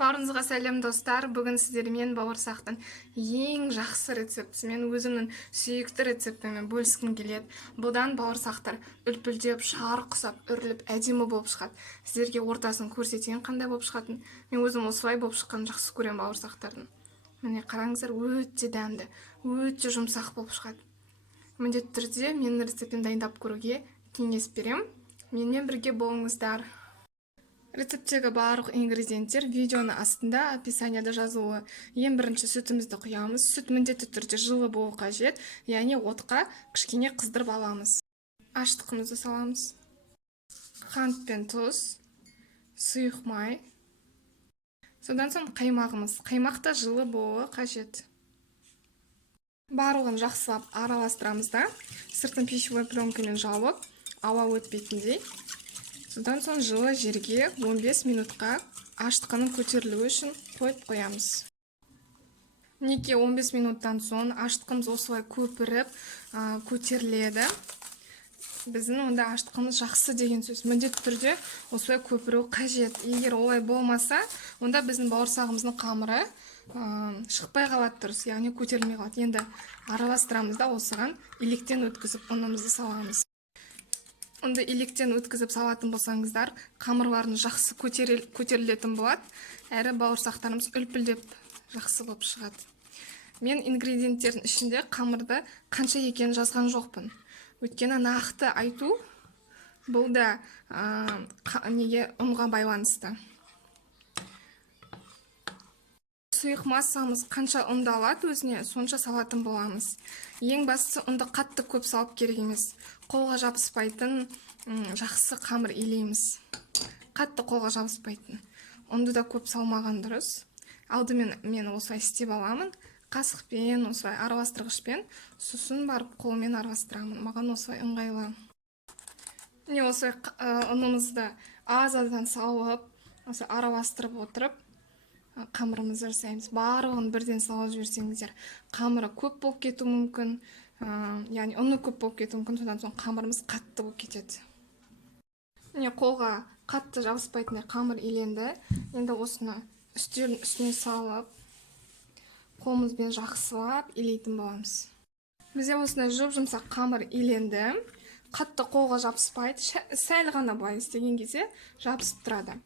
Барыңызға сәлем достар. Бүгін сіздермен бауырсақтың ең жақсы рецептісімен, өзімнің сүйікті рецептімен бөліскім келеді. Бұдан бауырсақтар үлпілдеп, шарық құсап, үріліп, әдемі болып шығады. Сіздерге ортасын көрсетейін қандай болып шығатын. Мен өзім осылай болып шыққанын жақсы көремін бауырсақтардың. Міне қараңыздар, өте дәмді, өте жұмсақ болып шығады. Міндетті түрде менің рецептін дайындап көруге кеңес беремін. Менімен бірге болыңыздар. Рецептегі барлық ингредиенттер видеоның астында описанияда жазылуы. Ең бірінші сүтімізді құямыз. Сүт міндетті түрде жылы болуы қажет, яғни отқа кішкене қыздырып аламыз. Аштықымызды саламыз. Қант пен тұз, сұйық май. Содан соң қаймағымыз. Қаймақ та жылы болуы қажет. Барлығын жақсылап араластырамыз да, сыртын пищевой пленкамен жауып, ауа өтпейтіндей. Содан соң жылы жерге 15 минутқа аштықының көтерілуі үшін қойып қоямыз. Неге 15 минуттан соң аштықымыз осылай көпіріп көтеріледі. Біздің онда аштықымыз жақсы деген сөз. Міндетті түрде осылай көпіру қажет. Егер олай болмаса, онда біздің бауырсағымыздың қамыры шықпай қалады дұрыс, яғни көтерілмей қалады. Енді араластырамыз да осыған електен өткізіп ұнымызды саламыз. Онда електен өткізіп салатын болсаңыздар, қамырларыңыз жақсы көтерілетін болады, әрі бауырсақтарымыз үлпілдеп жақсы болып шығады. Мен ингредиенттердің ішінде қамырды қанша екенін жазған жоқпын. Өйткені нақты айту бұл да неге ұнға байланысты. Сұйық массамыз қанша ұнды алады өзіне, сонша салатын боламыз. Ең бастысы ұнды қатты көп салып керек емес. Қолға жабыспайтын жақсы қамыр илейміз. Қатты қолға жабыспайтын. Ұнды да көп салмаған дұрыс. Алдымен мен осылай істеп аламын. Қасықпен, осылай араластырғышпен, сосын барып қолмен араластырамын. Маған осылай ыңғайлы. Міне осылай ұнымызды аз-аздан салып, осылай араластырып отырып, қамырымызды жасаймыз. Барлығын бірден салып жіберсеңіздер, қамыры көп болып кетуі мүмкін, яғни ұны көп болып кетуі мүмкін, содан соң қамырымыз қатты болып кетеді. Міне қолға қатты жабыспайтындай қамыр иленді. Енді осыны үстелдің үстіне салып, қолымызбен жақсылап илейтін боламыз. Бізде осындай жұп-жұмсақ қамыр иленді. Қатты қолға жабыспайды. Сәл ғана былай істеген кезде жабысып тұрады.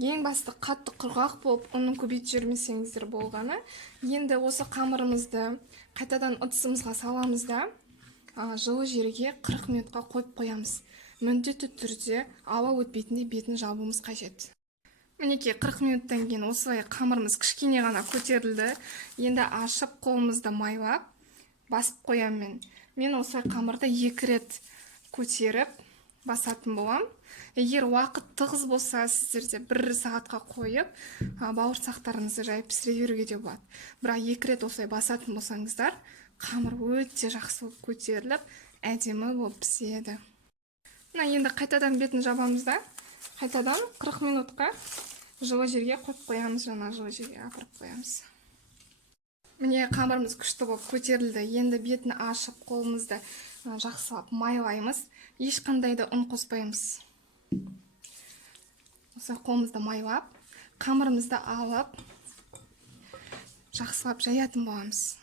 Ең басты қатты құрғақ болып, оның көбейтіп жібермесеңіздер болғаны. Енді осы қамырымызды қайтадан ыдысымызға саламыз да, жылы жерге 40 минутқа қойып қоямыз. Міндетті түрде ауа өтпейтіндей бетін жабуымыз қажет. Мінекей 40 минуттан кейін осылай қамырымыз кішкене ғана көтерілді. Енді ашып қолымызды майлап басып қоямын мен. Осылай қамырды 2 рет көтеріп басатын болам. Егер уақыт тығыз болса, сіздерде 1 сағатқа қойып, бауырсақтарыңызды жай пісіре беруге де болады. Бірақ 2 рет осылай басатын болсаңыздар, қамыр өте жақсы көтеріліп, әдемі болып піседі. Енді қайтадан бетін жабамыз да, қайтадан 40 минутқа жылы жерге қойып қоямыз, жаңа жылы жерге апарып қоямыз. Міне қамырымыз күшті болып көтерілді. Енді бетін ашып, қолымызды жақсылап майлаймыз. Ешқандай да ұн қоспаймыз. Осы қолымызды майлап, қамырымызды алып, жақсылап жаятын боламыз.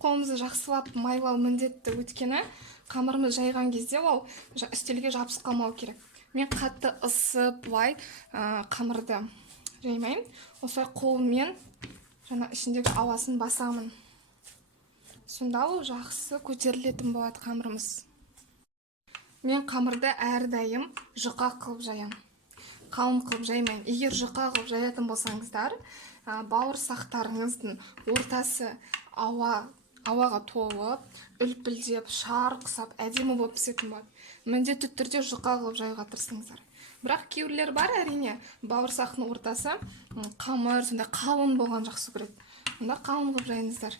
Қолымызды жақсылап майлау міндетті, өйткені қамырымыз жайған кезде ол үстелге жабысып қалмау керек. Мен қатты ысып, былай қамырды жаймаймын. Осылай қолмен жаңа ішіндегі ауасын басамын. Сонда ол жақсы көтерілетін болады қамырымыз. Мен қамырды әрдайым жұқа қылып жаям. Қалың қылып жаймайын. Егер жұқа қылып жаятын болсаңыздар, бауырсақтарыңыздың ортасы ауаға толып, үлпілдеп, шарық құсап, әдемі болып пісетін болады. Міндетті түрде жұқа қылып жаюға тырысыңыздар. Бірақ кейбіреулер бар, әрине, бауырсақтың ортасы қамыр, сонда қалың болған жақсы көреді. Онда қалың қылып жайыңыздар.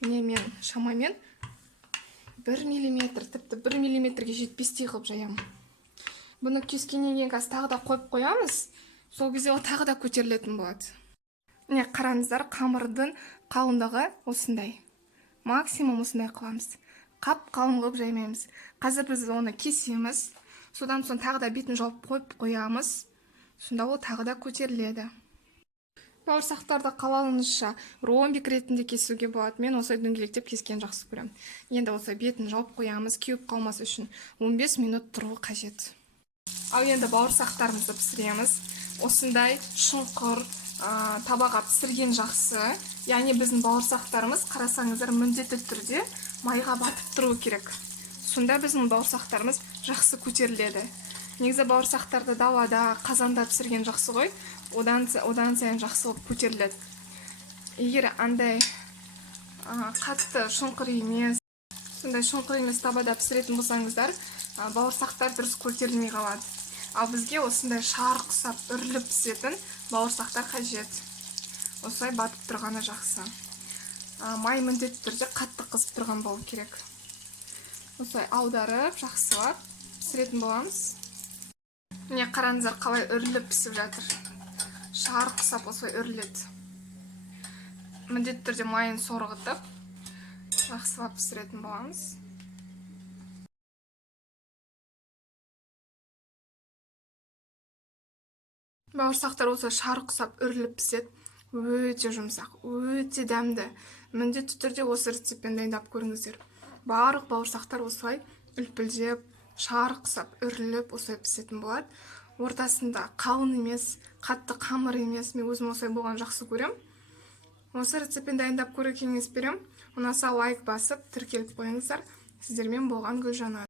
Міне мен шамамен 1 миллиметр, тіпті 1 миллиметрге жетпестей қылып жаямын. Бұны кескеннен кейін тағы да қойып қоямыз, сол кезде ол тағы да көтерілетін болады. Міне қараңыздар, қамырдың қалыңдығы осындай. Максимум осындай қыламыз. Қап қалың қылып жаймаймыз. Қазір біз оны кесеміз. Содан соң тағы да бетін жауып қойып қоямыз. Сонда ол тағы да көтеріледі. Бауырсақтарды қалауыңызша ромбик ретінде кесуге болады. Мен осылай дөңгелектеп кескен жақсы көремін. Енді осылай бетін жауып қоямыз, кеуіп қалмас үшін 15 минут тұру қажет. Ал енді бауырсақтарымызды пісіреміз. Осындай шұңқыр табаға пісірген жақсы. Яғни біздің бауырсақтарымыз қарасаңыздар міндетті түрде майға батып тұру керек. Сонда біздің бауырсақтарымыз жақсы көтеріледі. Негізі бауырсақтарды далада, қазанда пісірген жақсы ғой. Одан сайын жақсы болып көтеріледі. Егер андай қатты шұңқыр емес, сондай шұңқыр емес табада пісіретін болсаңыздар, бауырсақтар дұрыс көтерілмей қалады. Ал бізге осындай шарқ ұсап үріліп пісетін бауырсақтар қажет. Осылай батып тұрғаны жақсы. Май міндетті түрде қатты қызып тұрған болу керек. Осылай аударып, жақсылап пісіретін боламыз. Міне қараңыздар қалай үріліп пісіп жатыр. Шарқ ұсап осылай үріледі. Міндетті түрде майын сорғытып, жақсылап пісіретін боламыз. Бауырсақтар осылай шарқ ұсап үріліп піседі. Өте жұмсақ, өте дәмді. Міндетті түрде осы рецептпен дайындап көріңіздер. Барлық бауырсақтар осылай үлпілдеп, шарқ ұсап үріліп осылай пісетін болады. Ортасында қалың емес, қатты қамыр емес. Мен өзім осылай болған жақсы көрем. Осы рецептпен дайындап көруге кеңес берем. Ұнаса лайк басып, тіркеліп қойыңыздар. Сіздермен болған Гүлжан.